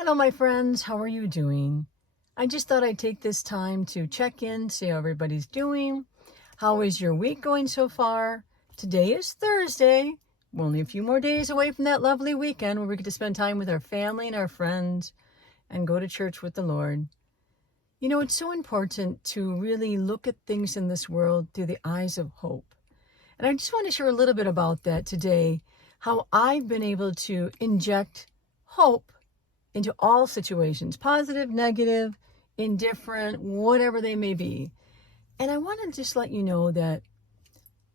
Hello, my friends. How are you doing? I just thought I'd take this time to check in, see how everybody's doing. How is your week going so far? Today is Thursday. We're only a few more days away from that lovely weekend where we get to spend time with our family and our friends and go to church with the Lord. You know, it's so important to really look at things in this world through the eyes of hope. And I just want to share a little bit about that today, how I've been able to inject hope into all situations, positive, negative, indifferent, whatever they may be. And I want to just let you know that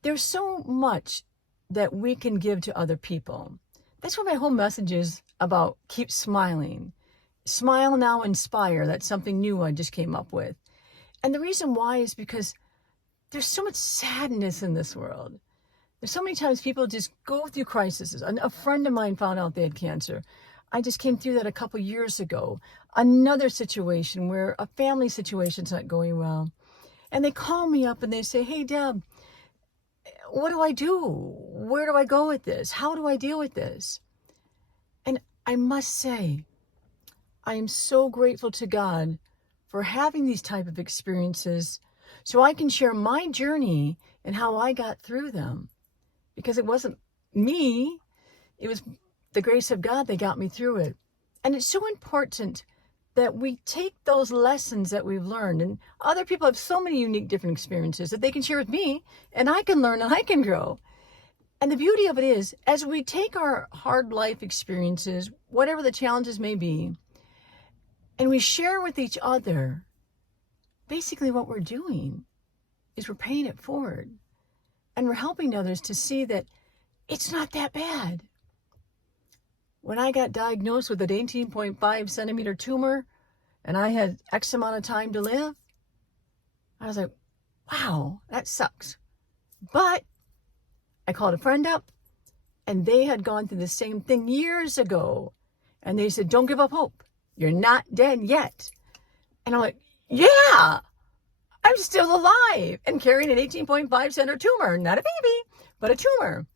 there's so much that we can give to other people. That's what my whole message is about. Keep smiling. Smile now, inspire. That's something new I just came up with. And the reason why is because there's so much sadness in this world. There's so many times people just go through crises. A friend of mine found out they had cancer. I just came through that a couple years ago. Another situation where a family situation's not going well. And they call me up and they say, "Hey, Deb, what do I do? Where do I go with this? How do I deal with this?" And I must say, I am so grateful to God for having these type of experiences so I can share my journey and how I got through them. Because it wasn't me, it was the grace of God that got me through it. And it's so important that we take those lessons that we've learned, and other people have so many unique different experiences that they can share with me, and I can learn and I can grow. And the beauty of it is, as we take our hard life experiences, whatever the challenges may be, and we share with each other, basically what we're doing is we're paying it forward. And we're helping others to see that it's not that bad. When I got diagnosed with an 18.5 centimeter tumor and I had X amount of time to live, I was like, wow, that sucks. But I called a friend up and they had gone through the same thing years ago. And they said, "Don't give up hope. You're not dead yet." And I'm like, yeah, I'm still alive and carrying an 18.5 centimeter tumor, not a baby, but a tumor.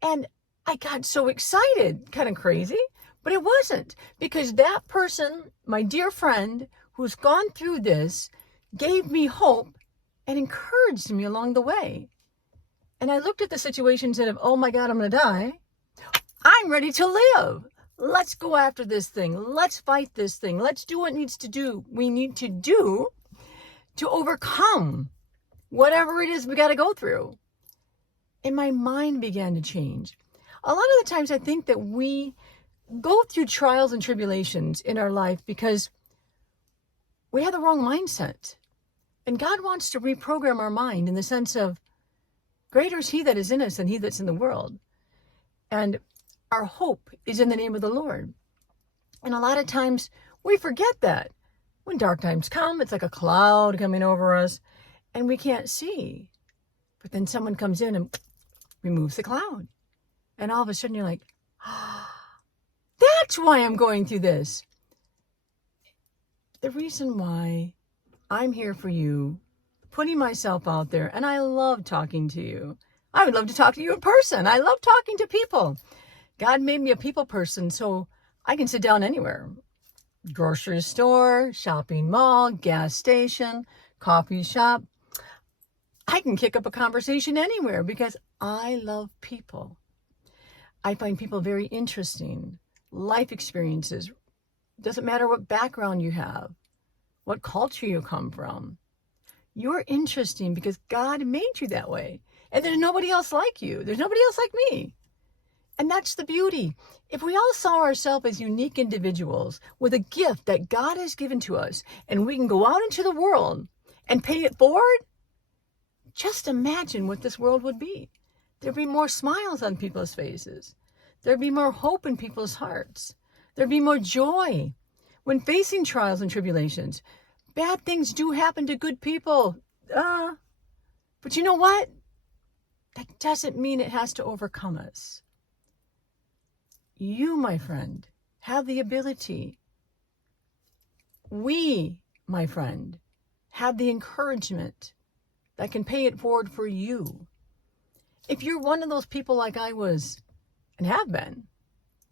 And I got so excited, kind of crazy, but it wasn't, because that person, my dear friend who's gone through this, gave me hope and encouraged me along the way. And I looked at the situation instead of, oh my God, I'm going to die. I'm ready to live. Let's go after this thing. Let's fight this thing. Let's do what we need to do to overcome whatever it is we got to go through. And my mind began to change. A lot of the times I think that we go through trials and tribulations in our life because we have the wrong mindset. And God wants to reprogram our mind in the sense of, greater is He that is in us than he that's in the world. And our hope is in the name of the Lord. And a lot of times we forget that. When dark times come, it's like a cloud coming over us and we can't see. But then someone comes in and removes the cloud. And all of a sudden you're like, that's why I'm going through this. The reason why I'm here for you, putting myself out there, and I love talking to you. I would love to talk to you in person. I love talking to people. God made me a people person, so I can sit down anywhere. Grocery store, shopping mall, gas station, coffee shop. I can kick up a conversation anywhere because I love people. I find people very interesting. Life experiences. Doesn't matter what background you have, what culture you come from. You're interesting because God made you that way. And there's nobody else like you. There's nobody else like me. And that's the beauty. If we all saw ourselves as unique individuals with a gift that God has given to us, and we can go out into the world and pay it forward, just imagine what this world would be. There'd be more smiles on people's faces. There'd be more hope in people's hearts. There'd be more joy. When facing trials and tribulations, bad things do happen to good people. But you know what? That doesn't mean it has to overcome us. You, my friend, have the ability. We, my friend, have the encouragement that can pay it forward for you. If you're one of those people like I was and have been,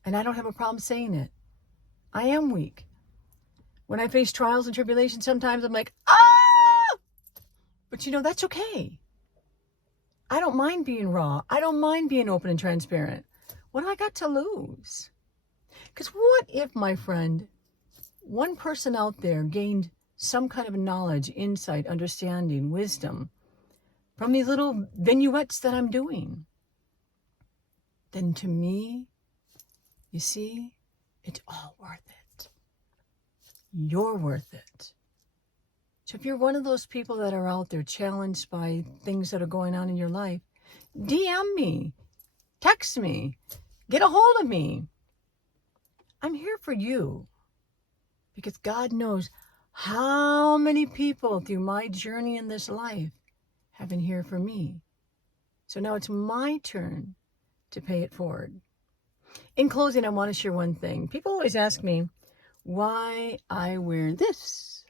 and I don't have a problem saying it, I am weak. When I face trials and tribulations, sometimes I'm like, ah! But that's okay. I don't mind being raw. I don't mind being open and transparent. What do I got to lose? Because what if, my friend, one person out there gained some kind of knowledge, insight, understanding, wisdom from these little vignettes that I'm doing? Then to me, you see, it's all worth it. You're worth it. So if you're one of those people that are out there challenged by things that are going on in your life, DM me, text me, get a hold of me. I'm here for you because God knows how many people through my journey in this life have been here for me. So now it's my turn to pay it forward. In closing, I want to share one thing. People always ask me why I wear this.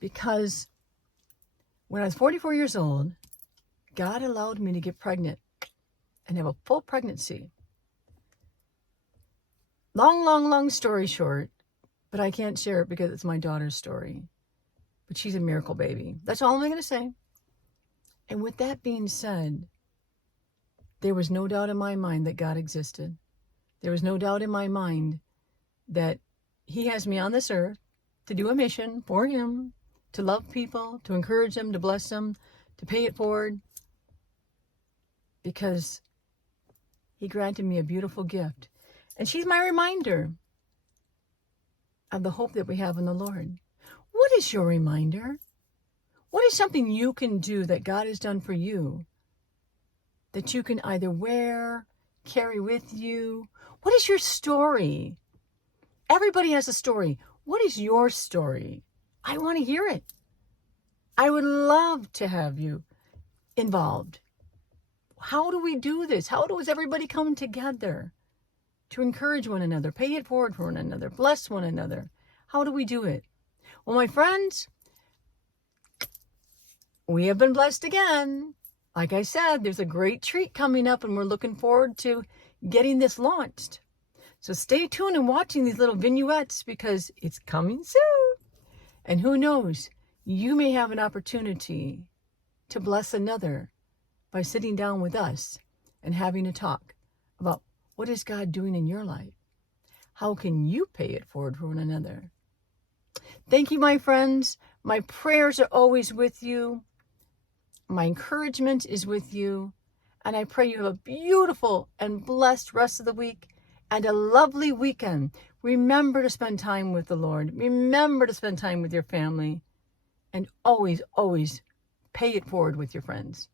Because when I was 44 years old, God allowed me to get pregnant and have a full pregnancy. Long story short, but I can't share it because it's my daughter's story. But she's a miracle baby. That's all I'm going to say. And with that being said, there was no doubt in my mind that God existed. There was no doubt in my mind that He has me on this earth to do a mission for Him, to love people, to encourage them, to bless them, to pay it forward, because He granted me a beautiful gift. And she's my reminder of the hope that we have in the Lord. What is your reminder? What is something you can do that God has done for you that you can either wear, carry with you? What is your story? Everybody has a story. What is your story? I want to hear it. I would love to have you involved. How do we do this? How does everybody come together to encourage one another, pay it forward for one another, bless one another? How do we do it? Well, my friends, we have been blessed again. Like I said, there's a great treat coming up, and we're looking forward to getting this launched. So stay tuned and watching these little vignettes because it's coming soon. And who knows, you may have an opportunity to bless another by sitting down with us and having a talk about what is God doing in your life? How can you pay it forward for one another? Thank you, my friends. My prayers are always with you. My encouragement is with you. And I pray you have a beautiful and blessed rest of the week and a lovely weekend. Remember to spend time with the Lord. Remember to spend time with your family. And always, always pay it forward with your friends.